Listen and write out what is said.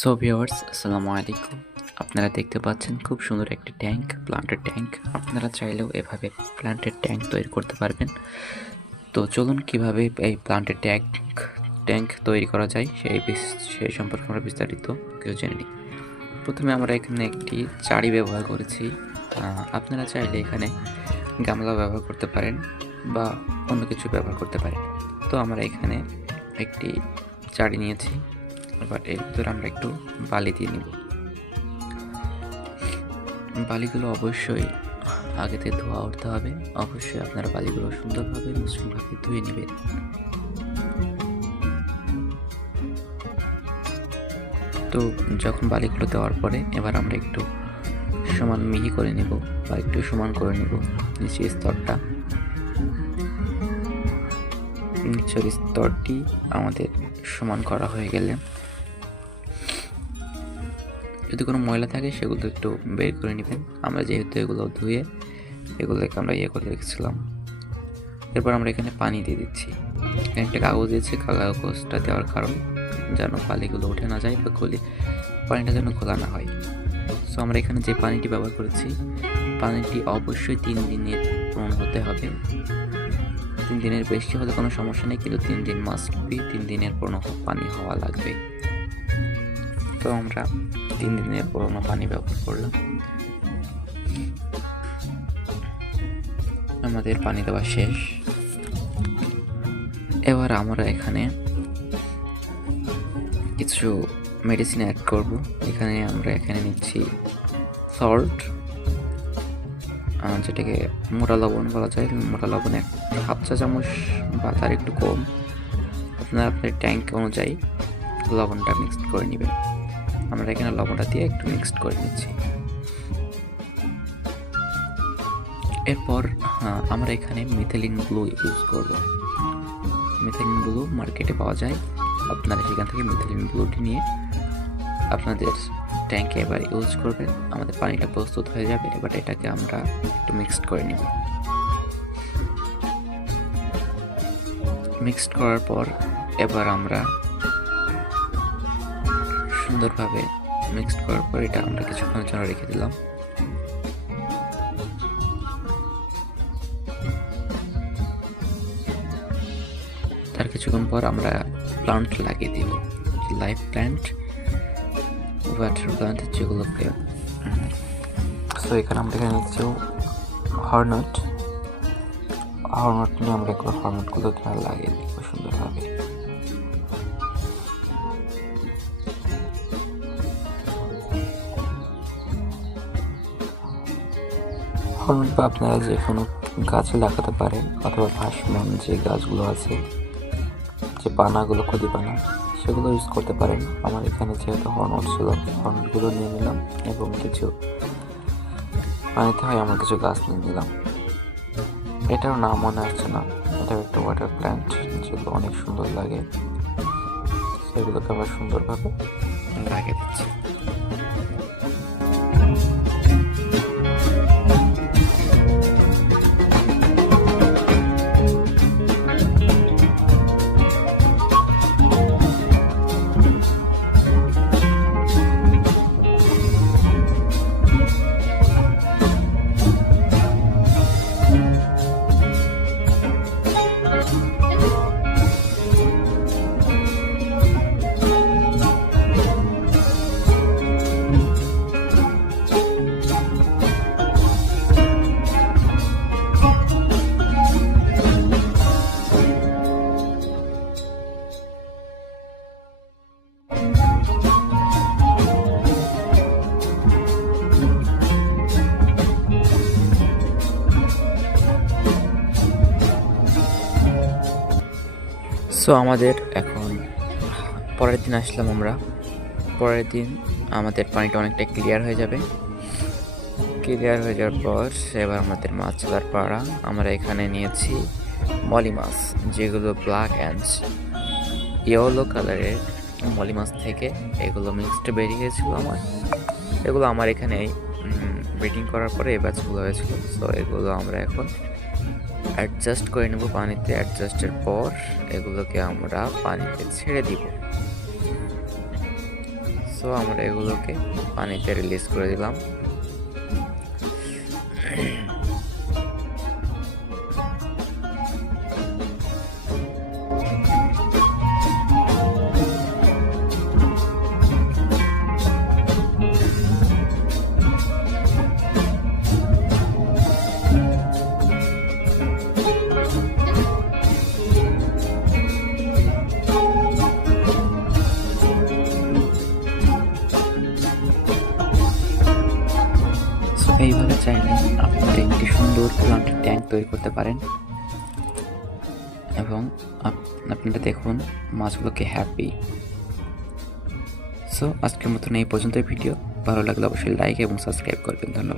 So viewers, আসসালামু আলাইকুম। আপনারা দেখতে পাচ্ছেন খুব সুন্দর একটি ট্যাঙ্ক, প্লান্টের ট্যাঙ্ক। আপনারা চাইলেও এভাবে প্লান্টের ট্যাঙ্ক তৈরি করতে পারবেন। তো চলুন কিভাবে এই প্লান্টের ট্যাঙ্ক তৈরি করা যায় সেই সম্পর্কে আমরা বিস্তারিত কিছু জেনে নিই। প্রথমে আমরা এখানে একটি চাড়ি ব্যবহার করেছি। আপনারা চাইলে এখানে গামলা ব্যবহার করতে পারেন বা অন্য কিছু ব্যবহার করতে পারেন। তো আমরা এখানে একটি চাড়ি নিয়েছি। এবার এর ভিতরে আমরা একটু বালি দিয়ে নিব। বালিগুলো অবশ্যই আগে থেকে ধোয়া উঠতে হবে। অবশ্যই আপনারা বালিগুলো সুন্দরভাবে মসৃণভাবে ধুয়ে নেবেন। তো যখন বালিগুলো দেওয়ার পরে এবার আমরা একটু সমান মিহি করে নেব বা একটু সমান করে নেব নিচের স্তরটা। নিচের স্তরটি আমাদের সমান করা হয়ে গেলে যদি কোনো ময়লা থাকে সেগুলো একটু বের করে নেবেন। আমরা যেহেতু এগুলো ধুয়ে এগুলোকে আমরা করে রেখেছিলাম। এরপর আমরা এখানে পানি দিয়ে দিচ্ছি। এখানে একটা কাগজ দিয়েছি। কাগজটা দেওয়ার কারণ যেন বালিগুলো উঠে না যায় বা পানিটা যেন খোলা না হয়। সো আমরা এখানে যে পানিটি ব্যবহার করেছি, পানিটি অবশ্যই 3 দিনের পুরনো হতে হবে। 3 দিনের বেশি হলে কোনো সমস্যা নেই, কিন্তু 3 দিন মাস্ট বি, 3 দিনের পুরনো পানি হওয়া লাগবে। তো আমরা 3 দিনের পুরনো পানি ব্যবহার করলাম। আমাদের পানি দেওয়া শেষ। এবার আমরা এখানে কিছু মেডিসিন অ্যাড করব। আমরা এখানে নিচ্ছি সল্ট, যেটাকে মোটা লবণ বলা যায়। মোটা লবণ 1/2 চা চামচ বা তার একটু কম। আপনার ট্যাঙ্ক অনুযায়ী লবণটা মিক্সড করে নেবেন। আমরা এখানে লবণটা দিয়ে একটু মিক্সড করে নিচ্ছি। এরপর আমরা এখানে মিথাইলিন ব্লু ইউজ করব। মিথাইলিন ব্লু মার্কেটে পাওয়া যায়। আপনারা সেখান থেকে মিথাইলিন ব্লুটি নিয়ে আপনাদের ট্যাঙ্কে এবার ইউজ করবেন। আমাদের পানিটা প্রস্তুত হয়ে যাবে। এবার এটাকে আমরা একটু মিক্সড করে নেব। মিক্সড করার পর এবার আমরা সুন্দরভাবে মিক্সড করার পর এটা আমরা কিছুক্ষণের জন্য রেখে দিলাম। তার কিছুক্ষণ পর আমরা প্লান্ট লাগিয়ে দিব। লাইভ প্ল্যান্ট, ওয়াটার প্ল্যান্ট যেগুলোকে। সো এখানে আমরা নিচ্ছি হর্নট নিয়ে আমরা হর্নটগুলোকে লাগিয়ে দিব সুন্দরভাবে। হর্নট বা আপনারা যে কোনো গাছে লাগাতে পারেন, অথবা ভাসমান যে গাছগুলো আছে, যে পানাগুলো ক্ষতি পানা, সেগুলো ইউজ করতে পারেন। আমার এখানে যেহেতু হর্নট ছিল, হর্নটগুলো নিয়ে নিলাম এবং কিছু পানিতে হয় এমন কিছু গাছ নিয়ে নিলাম। এটার নাম মনে আসছে না। এটা একটা ওয়াটার প্ল্যান্ট, যেগুলো অনেক সুন্দর লাগে। সেগুলোকে আমরা সুন্দরভাবে লাগিয়ে দিচ্ছি। সো আমাদের এখন পরের দিন আসলাম আমরা। পরের দিন আমাদের পানিটা অনেকটা ক্লিয়ার হয়ে যাবে। ক্লিয়ার হয়ে যাওয়ার পর এবার আমাদের মাছ ছাড়ার পাড়া। আমরা এখানে নিয়েছি মলি মাছ, যেগুলো ব্ল্যাক অ্যান্ড ইয়েলো কালারের মলি মাছ থেকে এগুলো মিক্সড বেরিয়েছিল এগুলো আমার এখানে ব্রিডিং করার পরে এই ব্যাচগুলো হয়েছিল। সো এগুলো আমরা এখন অ্যাডজাস্ট করে নেব পানিতে। অ্যাডজাস্টের পর এগুলোকে আমরা পানিতে ছেড়ে দিব। সো সো আমরা এগুলোকে পানিতে রিলিজ করে দিলাম। এইভাবে চাইলে আপনারা একটি সুন্দর প্লান্টের ট্যাঙ্ক তৈরি করতে পারেন এবং আপনারা দেখুন মাছগুলোকে হ্যাপি। সো আজকের মতন এই পর্যন্ত ভিডিও ভালো লাগলে অবশ্যই লাইক এবং সাবস্ক্রাইব করবেন। ধন্যবাদ।